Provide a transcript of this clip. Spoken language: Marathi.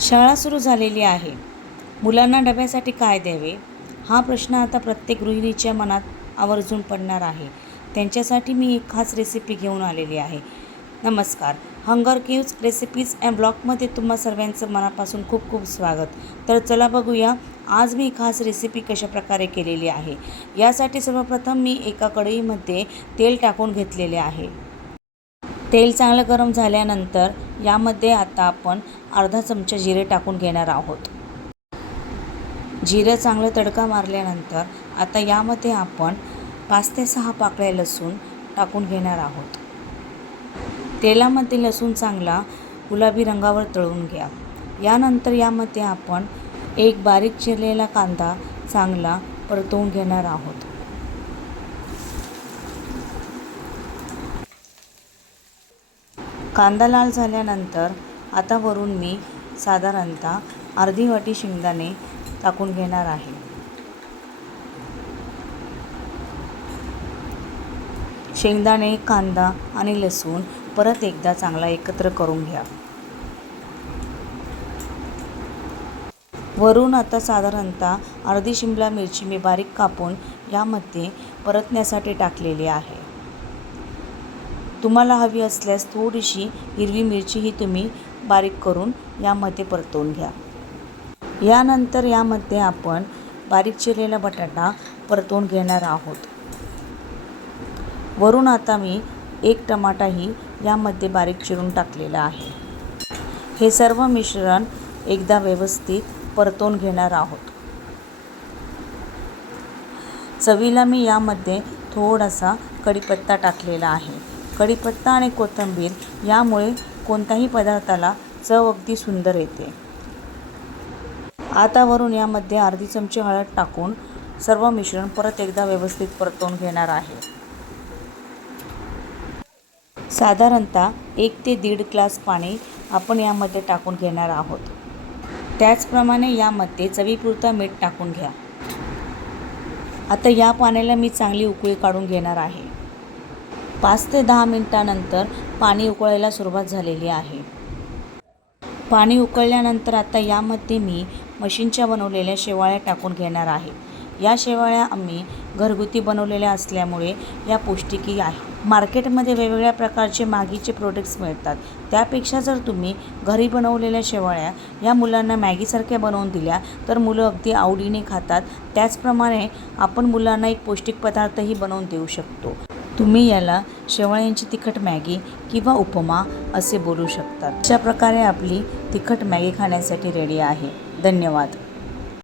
शाळा सुरू झालेली आहे. मुलांना डब्यासाठी काय द्यावे? हा प्रश्न आता प्रत्येक गृहिणीच्या मनात आवर्जून पडणार आहे. त्यांच्यासाठी मी एक खास रेसिपी घेऊन आलेली आहे. नमस्कार. हंगर केव्ज रेसिपीज अँड ब्लॉगमध्ये तुम्हा सर्वांचं मनापासून खूप खूप स्वागत. तर चला बघूया आज मी खास रेसिपी कशाप्रकारे केलेली आहे? यासाठी सर्वप्रथम मी एका कढईमध्ये तेल टाकून घेतलेले आहे. तेल चांगलं गरम झाल्यानंतर यामध्ये आता आपण अर्धा चमचा जिरे टाकून घेणार आहोत. जिरं चांगलं तडका मारल्यानंतर आता यामध्ये आपण पाच ते सहा पाकळ्या लसूण टाकून घेणार आहोत. तेलामध्ये लसूण चांगला गुलाबी रंगावर तळून घ्या. यानंतर यामध्ये आपण एक बारीक चिरलेला कांदा चांगला परतवून घेणार आहोत. कांदा लाल झाल्यानंतर आता वरून मी साधारणतः अर्धी वाटी शेंगदाणे टाकून घेणार आहे. शेंगदाणे कांदा आणि लसूण परत एकदा चांगला एकत्र करून घ्या. वरून आता साधारणतः अर्धी शिमला मिरची मी बारीक कापून यामध्ये परतण्यासाठी टाकलेली आहे. तुम्हाला हवी असल्यास थोडीशी हिरवी मिरचीही तुम्ही बारीक करून यामध्ये परतवून घ्या. यानंतर यामध्ये आपण बारीक चिरलेला बटाटा परतवून घेणार आहोत. वरून आता मी एक टमाटाही यामध्ये बारीक चिरून टाकलेला आहे. हे सर्व मिश्रण एकदा व्यवस्थित परतवून घेणार आहोत. चवीला मी यामध्ये थोडासा कढीपत्ता टाकलेला आहे. कढीपत्ता आणि कोथिंबीर यामुळे कोणत्याही पदार्थाला चव अगदी सुंदर येते. आता वरून यामध्ये अर्धी चमची हळद टाकून सर्व मिश्रण परत एकदा व्यवस्थित परतवून घेणार आहे. साधारणतः एक ते दीड ग्लास पाणी आपण यामध्ये टाकून घेणार आहोत. त्याचप्रमाणे यामध्ये चवीपुरता मीठ टाकून घ्या. आता या पाण्याला मी चांगली उकळी काढून घेणार आहे. पाच ते दहा मिनटानंतर पाणी उकळायला सुरुवात झालेली आहे. पाणी उकळल्यानंतर आता यामध्ये मी मशीनच्या बनवलेल्या शेवाळ्या टाकून घेणार आहे. या शेवाळ्या आम्ही घरगुती बनवलेल्या असल्यामुळे या पौष्टिकी आहे. मार्केटमध्ये वेगवेगळ्या प्रकारचे मॅगीचे प्रोडक्ट्स मिळतात. त्यापेक्षा जर तुम्ही घरी बनवलेल्या शेवाळ्या या मुलांना मॅगीसारख्या बनवून दिल्या तर मुलं अगदी आवडीने खातात. त्याचप्रमाणे आपण मुलांना एक पौष्टिक पदार्थही बनवून देऊ शकतो. तुम्ही याला शेवाळ्यांची तिखट मॅगी किंवा उपमा असे बोलू शकतात अशा प्रकारे आपली तिखट मॅगी खाण्यासाठी रेडी आहे. धन्यवाद.